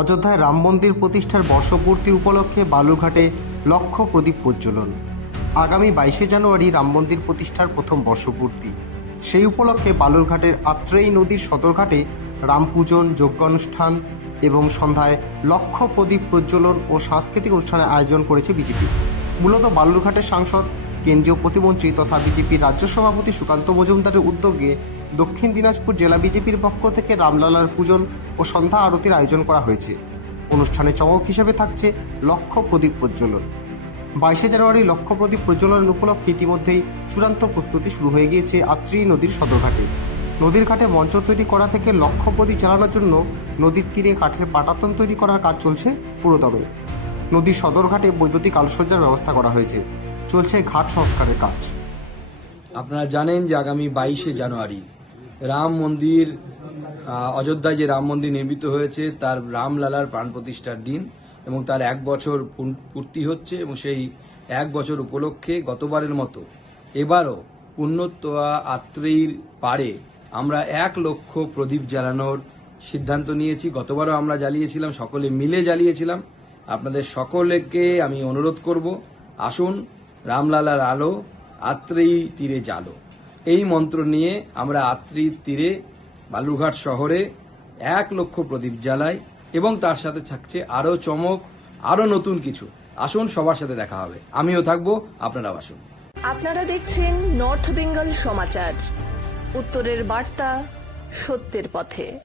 অযোধ্যায় রাম মন্দির প্রতিষ্ঠার বর্ষপূর্তি উপলক্ষে বালুরঘাটে লক্ষ প্রদীপ প্রজ্বলন। আগামী বাইশে জানুয়ারি রাম মন্দির প্রতিষ্ঠার প্রথম বর্ষপূর্তি। সেই উপলক্ষে বালুরঘাটের আত্রেয়ী নদীর সদরঘাটে রাম পূজন যজ্ঞানুষ্ঠান এবং সন্ধ্যায় লক্ষ প্রদীপ প্রজ্বলন ও সাংস্কৃতিক অনুষ্ঠানের আয়োজন করেছে বিজেপি। মূলত বালুরঘাটের সাংসদ কেন্দ্রীয় প্রতিমন্ত্রী তথা বিজেপির রাজ্য সভাপতি সুকান্ত মজুমদারের উদ্যোগে দক্ষিণ দিনাজপুর জেলা বিজেপির পক্ষ থেকে রামলালার পূজন ও সন্ধ্যা আরতির আয়োজন করা হয়েছে। অনুষ্ঠানে চমক হিসেবে থাকছে লক্ষ প্রদীপ প্রজ্বলন। বাইশে জানুয়ারি লক্ষ প্রদীপ প্রজ্বলন উপলক্ষে ইতিমধ্যেই চূড়ান্ত প্রস্তুতি শুরু হয়ে গিয়েছে আত্রি নদীর সদরঘাটে। নদীর ঘাটে মঞ্চ তৈরি করা থেকে লক্ষ প্রদীপ জ্বালানোর জন্য নদীর তীরে কাঠের পাটাতন তৈরি করার কাজ চলছে পুরোদমে। নদীর সদরঘাটে বৈদ্যুতিক আলোকসজ্জার ব্যবস্থা করা হয়েছে। চলছে ঘাট সংস্কারের কাজ। আপনারা জানেন যে আগামী বাইশে জানুয়ারি রাম মন্দির অযোধ্যায় যে রাম মন্দির নির্মিত হয়েছে, তার রামলালার প্রাণ প্রতিষ্ঠার দিন এবং তার এক বছর পূর্তি হচ্ছে এবং সেই এক বছর উপলক্ষে গতবারের মতো এবারও পুণ্যতোয়া আত্রেয়ীর পারে আমরা এক লক্ষ প্রদীপ জ্বালানোর সিদ্ধান্ত নিয়েছি। গতবারও আমরা জ্বালিয়েছিলাম, সকলে মিলে জ্বালিয়েছিলাম। আপনাদের সকলকে আমি অনুরোধ করব, আসুন রামলালার আলো আত্রেয়ী তীরে জালো। এই মন্ত্র নিয়ে আমরা আত্রেয়ীর তীরে বালুরঘাট শহরে এক লক্ষ প্রদীপ জ্বালাই এবং তার সাথে থাকছে আরও চমক আরও নতুন কিছু। আসুন সবার সাথে দেখা হবে। আমিও থাকব, আপনারাও আসুন। আপনারা দেখছেন নর্থ বেঙ্গল সমাচার। উত্তরের বার্তা সত্যের পথে।